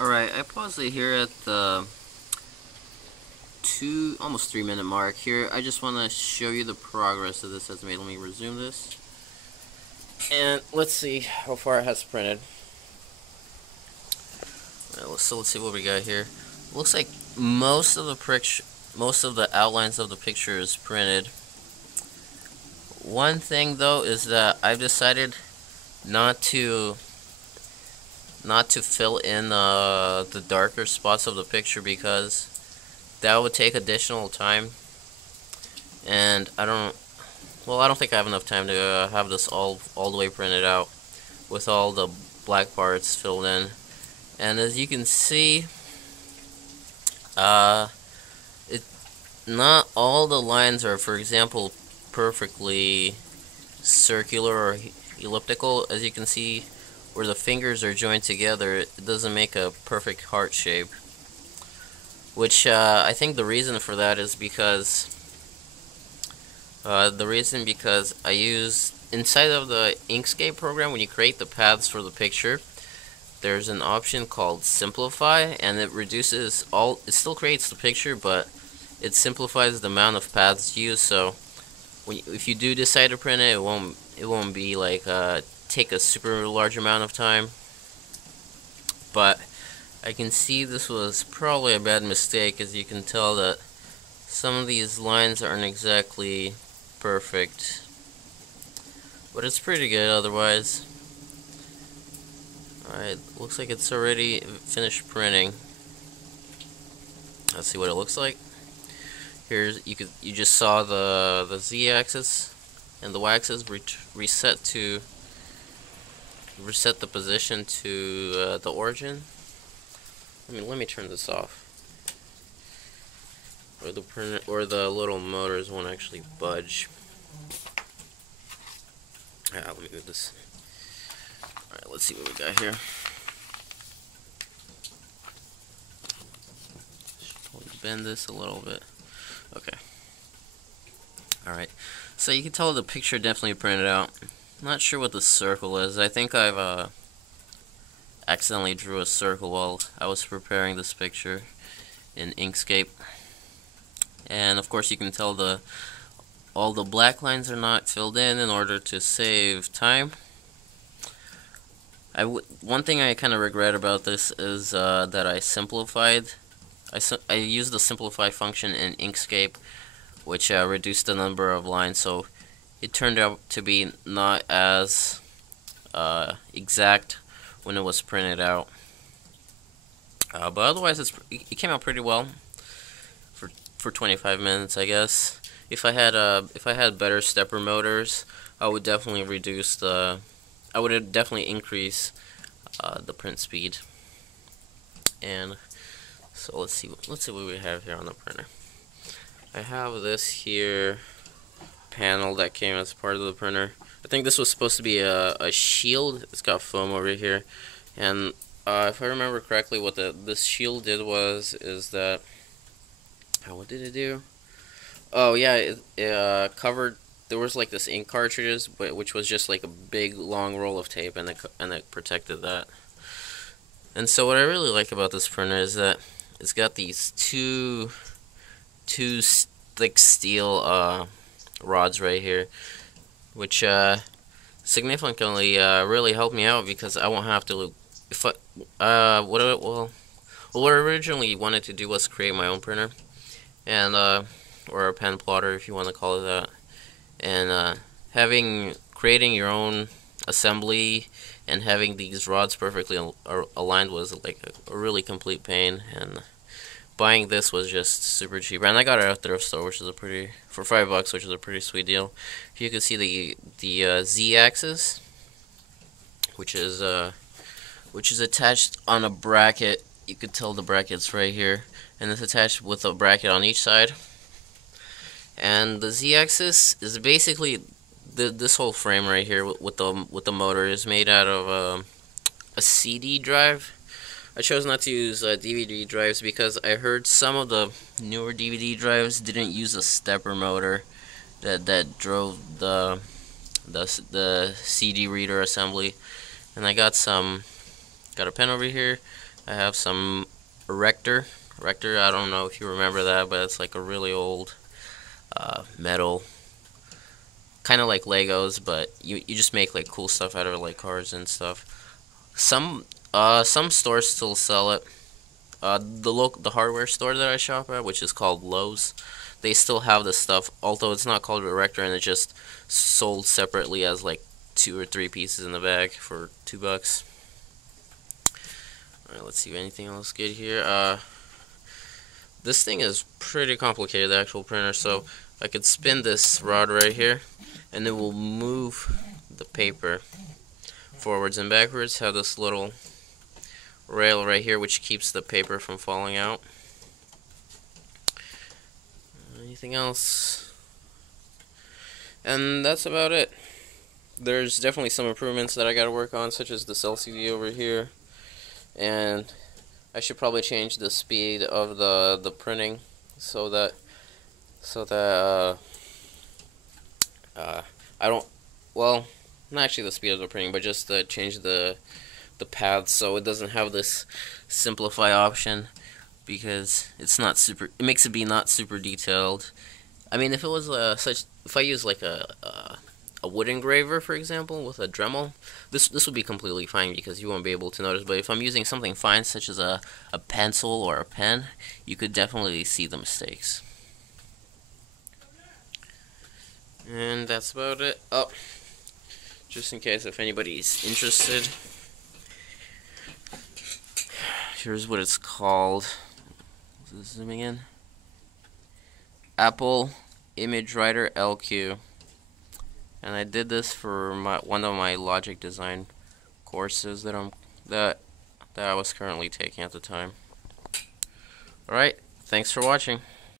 Alright, I paused it here at the almost 3 minute mark here. I just want to show you the progress that this has made. Let me resume this. And let's see how far it has printed. So let's see what we got here. Looks like most of the outlines of the picture is printed. One thing though is that I've decided not to fill in the darker spots of the picture because that would take additional time, and I don't think I have enough time to have this all the way printed out with all the black parts filled in. And as you can see, it not all the lines are, for example, perfectly circular or elliptical. As you can see, where the fingers are joined together, it doesn't make a perfect heart shape. Which I think the reason for that is because I use inside of the Inkscape program, when you create the paths for the picture, there's an option called Simplify, and it reduces it still creates the picture, but it simplifies the amount of paths used. So if you do decide to print it, it won't be like take a super large amount of time. But I can see this was probably a bad mistake, as you can tell that some of these lines aren't exactly perfect, but it's pretty good otherwise. Alright, looks like it's already finished printing. Let's see what it looks like. Here's you just saw the z-axis and the y-axis reset the position to the origin. Let me turn this off, or the printer or the little motors won't actually budge. Let me move this. Alright, let's see what we got here. Bend this a little bit. Okay. Alright. So you can tell the picture definitely printed out. Not sure what the circle is. I think I've accidentally drew a circle while I was preparing this picture in Inkscape. And of course you can tell all the black lines are not filled in order to save time. One thing I kind of regret about this is that I simplified. I used the simplify function in Inkscape, which reduced the number of lines, so it turned out to be not as exact when it was printed out. But otherwise, it came out pretty well for 25 minutes, I guess. If I had better stepper motors, I would definitely increase the print speed. And so let's see what we have here on the printer. I have this here panel that came as part of the printer. I think this was supposed to be a shield. It's got foam over here, and if I remember correctly, what this shield did is that what did it do? Oh yeah, it covered. There was like this ink cartridges, which was just like a big long roll of tape, and it protected that. And so what I really like about this printer is that it's got these two thick steel rods right here, which significantly really helped me out, because I won't have to what I originally wanted to do was create my own printer, and or a pen plotter, if you want to call it that, and creating your own assembly and having these rods perfectly aligned was like a really complete pain. And buying this was just super cheap, and I got it at the thrift store, which is for $5, which is a pretty sweet deal. You can see the z-axis, which is attached on a bracket. You could tell the bracket's right here, and it's attached with a bracket on each side. And the z-axis is basically this whole frame right here with the motor is made out of a CD drive. I chose not to use DVD drives because I heard some of the newer DVD drives didn't use a stepper motor that drove the CD reader assembly. And I got a pen over here, I have some Rector. Rector, I don't know if you remember that, but it's like a really old metal, kind of like Legos, but you just make like cool stuff out of it, like cars and stuff. Some stores still sell it. The hardware store that I shop at, which is called Lowe's, they still have this stuff, although it's not called a Rector, and it's just sold separately as like 2 or 3 pieces in the bag for $2. Alright, let's see anything else good here. This thing is pretty complicated, the actual printer, so I could spin this rod right here, and it will move the paper forwards and backwards. Have this little rail right here which keeps the paper from falling out. Anything else? And that's about it. There's definitely some improvements that I gotta work on, such as this LCD over here, and I should probably change the speed of the printing so that I don't, well, not actually the speed of the printing, but just change the paths so it doesn't have this simplify option, because it's not super, it makes it be not super detailed. I mean, if it was if I use like a wood engraver, for example, with a Dremel, this would be completely fine because you won't be able to notice. But if I'm using something fine, such as a pencil or a pen, you could definitely see the mistakes. And that's about it. Oh, just in case if anybody's interested, here's what it's called. Zooming in. Apple Image Writer LQ. And I did this for one of my logic design courses that I was currently taking at the time. Alright, thanks for watching.